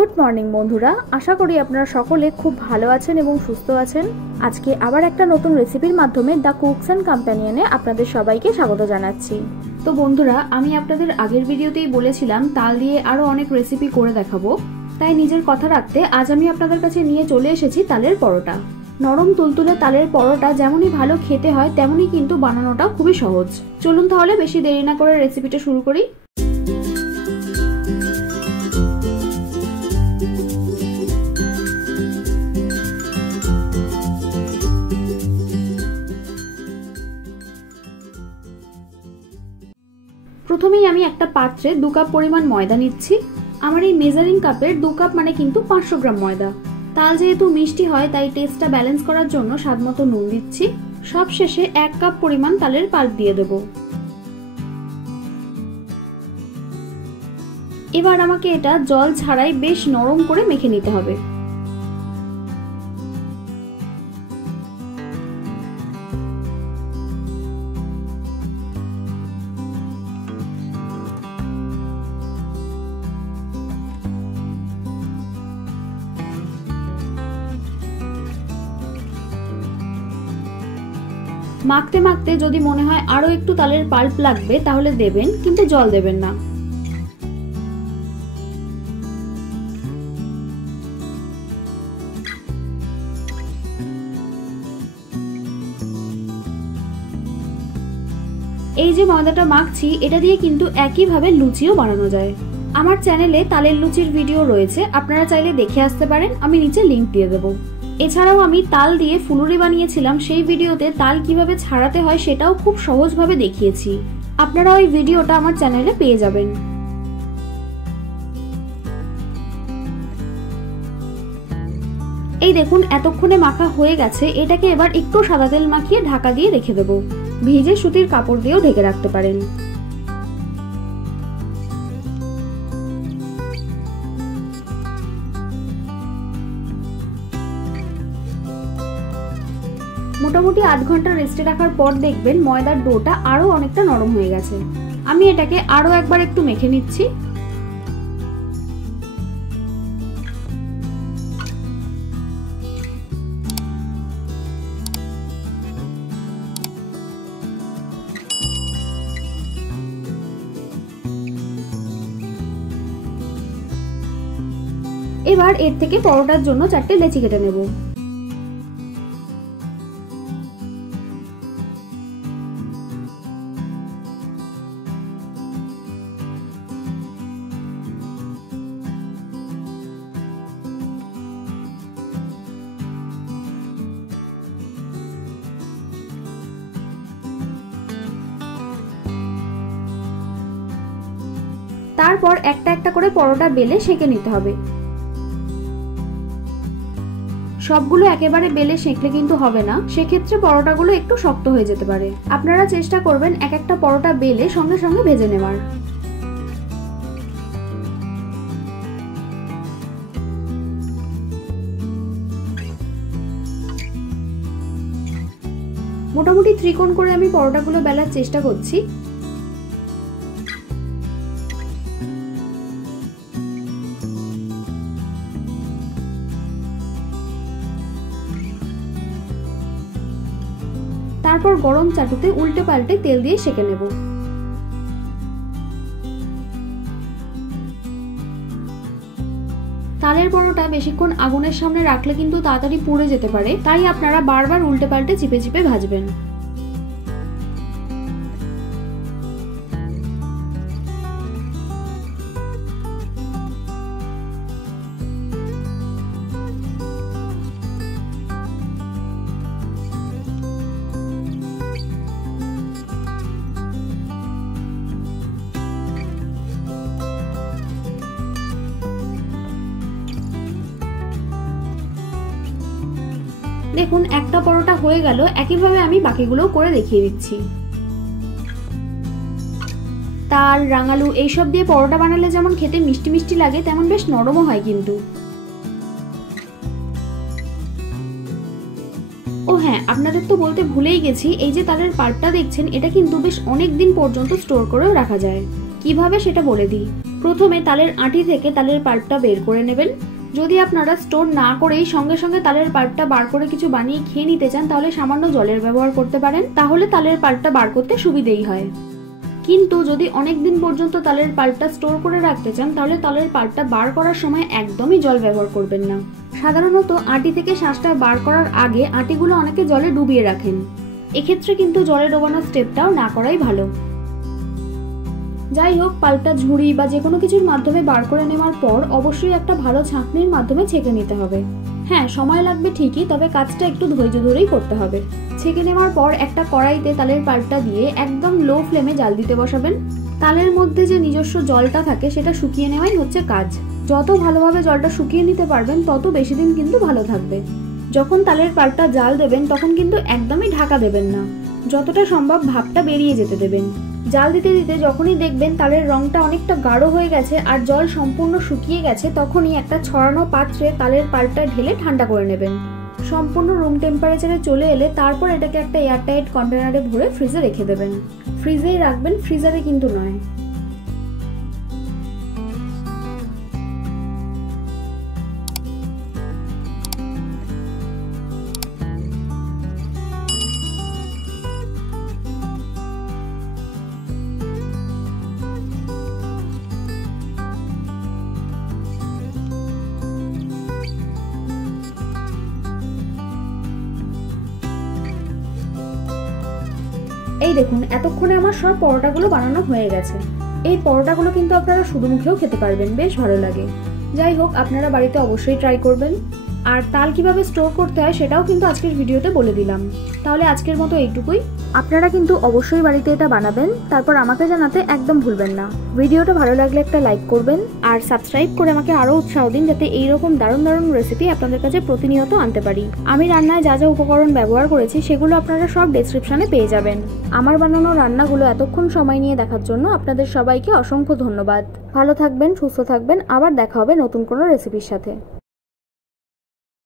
Good morning বন্ধুরা, আশা করি আপনারা সকলে খুব ভালো আছেন এবং সুস্থ আছেন। আজকে আবার একটা নতুন রেসিপির মাধ্যমে দ্য কুকস অ্যান্ড কম্প্যানিয়নে আপনাদের সবাইকে স্বাগত জানাচ্ছি। তো বন্ধুরা, আমি আপনাদের আগের ভিডিওতেই বলেছিলাম তাল দিয়ে আরও অনেক রেসিপি করে দেখাবো, তাই নিজের কথা রাখতে আজ আমি আপনাদের কাছে নিয়ে চলে এসেছি তালের পরোটা। নরম তুলতুলে তালের পরোটা যেমনই ভালো খেতে হয় তেমনই কিন্তু বানানোটা খুবই সহজ। চলুন তাহলে বেশি দেরি না করে রেসিপিটা শুরু করি। প্রথমেই আমি একটা পাত্রে 2 কাপ পরিমাণ ময়দা নিচ্ছি। আমার এই মেজারিং কাপের 2 কাপ মানে কিন্তু 500 গ্রাম ময়দা। তাল যেহেতু মিষ্টি হয় তাই টেস্টটা ব্যালেন্স করার জন্য স্বাদমতো নুন দিচ্ছি। সব শেষে 1 কাপ পরিমাণ তালের পাল্প দিয়ে দেব। এবার আমাকে এটা জল ছাড়াই বেশ নরম করে মেখে নিতে হবে। মাখতে মাখতে যদি মনে হয় আরো একটু তালের পাল্প লাগবে তাহলে দেবেন, কিন্তু জল দেবেন না। এই যে ময়দাটা মাখছি এটা দিয়ে কিন্তু একইভাবে লুচিও বানানো যায়। আমার চ্যানেলে তালের লুচির ভিডিও রয়েছে, আপনারা চাইলে দেখে আসতে পারেন, আমি নিচে লিংক দিয়ে দেবো। এছাড়াও আমি তাল দিয়ে ফুলুরি বানিয়েছিলাম, সেই ভিডিওতে তাল কিভাবে ছাড়াতে হয় সেটাও খুব সহজভাবে দেখিয়েছি। আপনারা ওই ভিডিওটা আমার চ্যানেলে পেয়ে যাবেন। এই দেখুন এতক্ষণে মাখা হয়ে গেছে। এটাকে এবার একটু সাদা তেল মাখিয়ে ঢাকা দিয়ে রেখে দেবো। ভিজে সুতির কাপড় দিয়েও ঢেকে রাখতে পারেন। মোটামুটি আধ ঘন্টা রেস্টে রাখার পর দেখবেন ময়দার ডোটা আরো অনেকটা নরম হয়ে গেছে। আমি এটাকে আরো একবার একটু মেখে নিচ্ছি। এবার এর থেকে পরোটার জন্য 4টে লেচি কেটে নেব। তারপর একটা একটা করে পরোটা বেলে সেঁকে নিতে হবে। সবগুলো একেবারে বেলে সেঁকলে কিন্তু হবে না, সেক্ষেত্রে পরোটাগুলো একটু শক্ত হয়ে যেতে পারে। আপনারা চেষ্টা করবেন এক একটা পরোটা বেলে সঙ্গে সঙ্গে ভেজে নেওয়ার। মোটামুটি ত্রিকোণ করে আমি পরোটাগুলো বেলার চেষ্টা করছি। তারপর গরম চাটুতে উল্টে পাল্টে তেল দিয়ে সেঁকে নেব। তালের পরোটা বেশিক্ষণ আগুনের সামনে রাখলে কিন্তু তাড়াতাড়ি পুড়ে যেতে পারে, তাই আপনারা বারবার উল্টে পাল্টে চিপে চিপে ভাজবেন। দেখুন একটা পরোটা হয়ে গেল, একইভাবে আমি বাকিগুলো করে দেখিয়ে দিচ্ছি। তাল, রাঙালু এইসব দিয়ে পরোটা বানালে যেমন খেতে মিষ্টি মিষ্টি লাগে, তেমন বেশ নরমও হয় কিন্তু। ও হ্যাঁ, আপনাদের তো বলতে ভুলেই গেছি, এই যে তালের পাল্পটা দেখছেন এটা কিন্তু বেশ অনেক দিন পর্যন্ত স্টোর করেও রাখা যায়। কিভাবে সেটা বলে দিই। প্রথমে তালের আঁটি থেকে তালের পাল্পটা বের করে নেবেন। যদি আপনারা স্টোর না করেই সঙ্গে সঙ্গে তালের পাল্পটা বার করে কিছু বানিয়ে খেয়ে নিতে চান তাহলে সামান্য জলের ব্যবহার করতে পারেন, তাহলে তালের পাল্পটা বার করতে সুবিধেই হয়। কিন্তু যদি অনেক দিন পর্যন্ত তালের পাল্পটা স্টোর করে রাখতে চান তাহলে তালের পাল্পটা বার করার সময় একদমই জল ব্যবহার করবেন না। সাধারণত আঁটি থেকে শাঁসটা বার করার আগে আঁটিগুলো অনেকে জলে ডুবিয়ে রাখেন, এক্ষেত্রে কিন্তু জলে ডোবানোর স্টেপটাও না করাই ভালো। যাই হোক, পাল্পটা ঝুড়ি বা যে কোনো কিছুর মাধ্যমে বার করে নেওয়ার পর অবশ্যই একটা ভালো ছাঁকনির মাধ্যমে ছেঁকে নিতে হবে। হ্যাঁ, সময় লাগবে ঠিকই, তবে কাজটা একটু ধৈর্য ধরেই করতে হবে। ছেঁকে নেওয়ার পর একটা কড়াইতে তালের পাল্পটা দিয়ে একদম লো ফ্লেমে জাল দিতে বসাবেন। তালের মধ্যে যে নিজস্ব জলটা থাকে সেটা শুকিয়ে নেওয়াই হচ্ছে কাজ। যত ভালোভাবে জলটা শুকিয়ে নিতে পারবেন তত বেশি দিন কিন্তু ভালো থাকবে। যখন তালের পাল্পটা জাল দেবেন তখন কিন্তু একদমই ঢাকা দেবেন না, যতটা সম্ভব ভাপটা বেরিয়ে যেতে দেবেন। জাল দিতে দিতে যখনই দেখবেন তালের রংটা অনেকটা গাঢ় হয়ে গেছে আর জল সম্পূর্ণ শুকিয়ে গেছে, তখনই একটা ছড়ানো পাত্রে তালের পাল্পটা ঢেলে ঠান্ডা করে নেবেন। সম্পূর্ণ রুম টেম্পারেচারে চলে এলে তারপর এটাকে একটা এয়ারটাইট কন্টেনারে ভরে ফ্রিজে রেখে দেবেন। ফ্রিজেই রাখবেন, ফ্রিজারে কিন্তু নয়। এই দেখুন, এতক্ষণে আমার সব পরোটাগুলো বানানো হয়ে গেছে। এই পরোটাগুলো কিন্তু আপনারা শুধু মুখেও খেতে পারবেন, বেশ ভালো লাগে। যাই হোক, আপনারা বাড়িতে অবশ্যই ট্রাই করবেন। আর তাল কিভাবে স্টোর করতে হয় সেটাও কিন্তু আজকের ভিডিওতে বলে দিলাম। তাহলে আজকের মতো এইটুকুই। আপনারা কিন্তু অবশ্যই বাড়িতে এটা বানাবেন, তারপর আমাকে জানাতে একদম ভুলবেন না। ভিডিওটা ভালো লাগলে একটা লাইক করবেন আর সাবস্ক্রাইব করে আমাকে আরো উৎসাহ দিন, যাতে এইরকম দারুণ দারুণ রেসিপি আপনাদের কাছে প্রতিনিয়ত আনতে পারি। আমি রান্নায় যা যা উপকরণ ব্যবহার করেছি সেগুলো আপনারা সব ডেসক্রিপশনে পেয়ে যাবেন। আমার বানানো রান্নাগুলো এতক্ষণ সময় নিয়ে দেখার জন্য আপনাদের সবাইকে অসংখ্য ধন্যবাদ। ভালো থাকবেন, সুস্থ থাকবেন, আবার দেখা হবে নতুন কোনো রেসিপির সাথে।